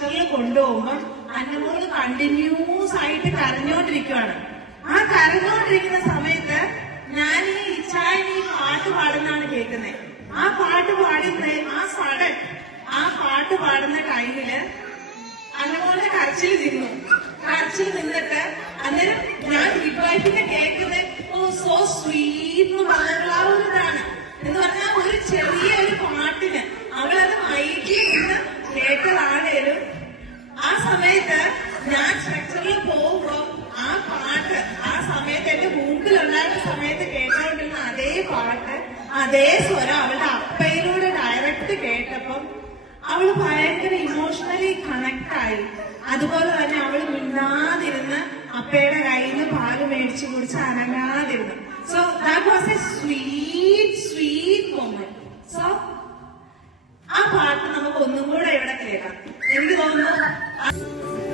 സ്ട്രക്ചറിൽ കൊണ്ടുപോകുമ്പോൾ അന്നമോള് കണ്ടിന്യൂസ് ആയിട്ട് കരഞ്ഞോണ്ടിരിക്കുവാണ്. ആ കരഞ്ഞോണ്ടിരിക്കുന്ന സമയത്ത് ഞാൻ ഈ ഇച്ചായന് ഈ പാട്ട് പാടുന്നതാണ് കേൾക്കുന്നത്. ആ പാട്ട് പാടുന്ന ആ പാട്ട് പാടുന്ന ടൈമില് അന്നമോളുടെ കരച്ചിൽ നിന്നിട്ട് അന്നേരം ഞാൻ ബിഗ് വൈഫിനെ കേൾക്കുന്നത് സോ സ്വീറ്റ് എന്ന് പറഞ്ഞിട്ടുള്ള ആ ഒരു ഇതാണ് എന്ന് പറഞ്ഞാൽ ഒരു ചെറിയ ഒരു പാട്ടിന് അവളത് മൈക്കിൽ നിന്ന് കേട്ടതാണേലും ആ സമയത്ത് ഞാൻ സ്ട്രക്ചറിൽ പോകുമ്പോ ആ പാട്ട് ആ സമയത്ത് എന്റെ മൂക്കിലുണ്ടായിരുന്ന സമയത്ത് കേട്ടോണ്ടിരുന്ന അതേ പാട്ട് അതേ സ്വരം അവളുടെ അപ്പയിലൂടെ ഡയറക്റ്റ് കേട്ടപ്പം അവള് ഭയങ്കര ഇമോഷണലി കണക്ട് ആയി. അതുപോലെ തന്നെ അവള് മിണ്ടാതിരുന്ന് അപ്പയുടെ കയ്യിൽ നിന്ന് പാല് മേടിച്ചു കുടിച്ച് അനങ്ങാതിരുന്നു. So that was a sweet moment. So ആ പാട്ട് നമുക്ക് ഒന്നും കൂടെ ഇവിടെ കേൾക്കാം. എനിക്ക് തോന്നുന്നു